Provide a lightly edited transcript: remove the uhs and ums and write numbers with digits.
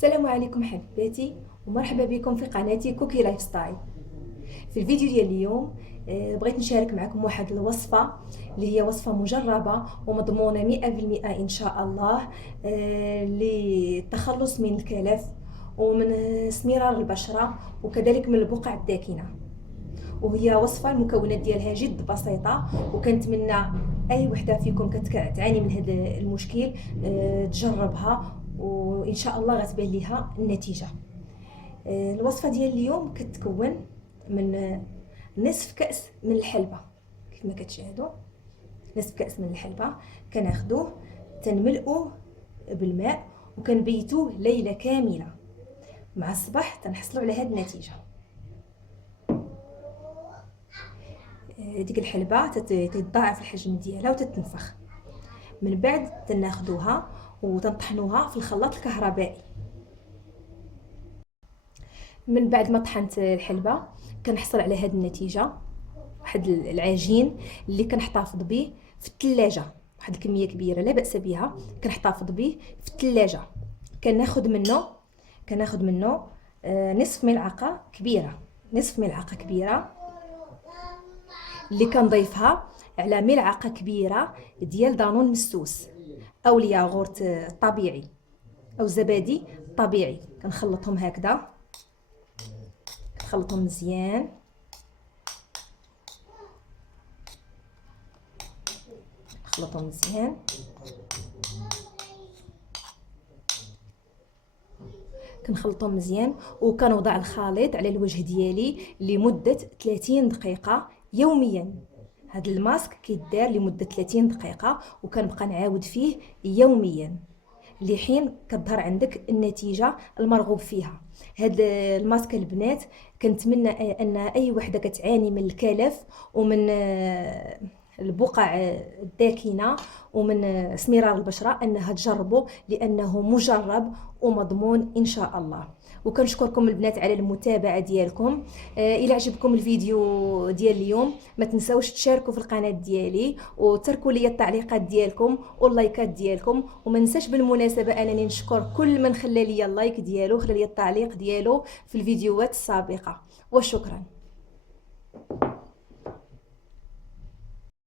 السلام عليكم حباتي، ومرحبا بكم في قناتي كوكي لايف ستايل. في الفيديو ديال اليوم بغيت نشارك معكم واحد الوصفة اللي هي وصفة مجربة ومضمونة 100% إن شاء الله، للتخلص من الكلف ومن اسمرار البشرة وكذلك من البقع الداكنة. وهي وصفة المكونات ديالها جد بسيطة، وكنتمنى اي وحده فيكم كتعاني من هذا المشكل تجربها وان شاء الله غتبان ليها النتيجه. الوصفه ديال اليوم كتكون من نصف كاس من الحلبه. كيف ما كتشاهدوا نصف كاس من الحلبه كناخذوه تنملؤوه بالماء وكنبيتوه ليله كامله. مع الصباح تنحصلوا على هذه النتيجه. ديك الحلبه تتضاعف الحجم ديالها وتتنفخ. من بعد تناخذوها وتنطحنوها في الخلاط الكهربائي. من بعد ما طحنت الحلبه كنحصل على هذه النتيجه، واحد العجين اللي كنحتفظ به في الثلاجه، واحد الكميه كبيره لا باس بها كنحتفظ به في الثلاجه. كناخذ منه نصف ملعقه كبيره، نصف ملعقه كبيره اللي كنضيفها على ملعقه كبيره ديال دانون مسوس او الياغورت الطبيعي او الزبادي الطبيعي. كنخلطهم هكذا، كنخلطهم مزيان. نخلطهم مزيان كنخلطهم مزيان وكنوضع الخليط على الوجه ديالي لمده 30 دقيقه يوميا. هذا الماسك كيدار لمده 30 دقيقه وكنبقى نعاود فيه يوميا لحين كتظهر عندك النتيجه المرغوب فيها. هذا الماسك البنات كنتمنى ان اي وحده كتعاني من الكلف ومن البقع الداكنه ومن اسمرار البشره انها تجربه، لانه مجرب ومضمون ان شاء الله. وكنشكركم البنات على المتابعه ديالكم. الى عجبكم الفيديو ديال اليوم ما تنساوش تشاركوا في القناه ديالي وتركوا لي التعليقات ديالكم واللايكات ديالكم. وما ننساش بالمناسبه انني نشكر كل من خلى لي اللايك ديالو، خلى لي التعليق ديالو في الفيديوهات السابقه. وشكرا.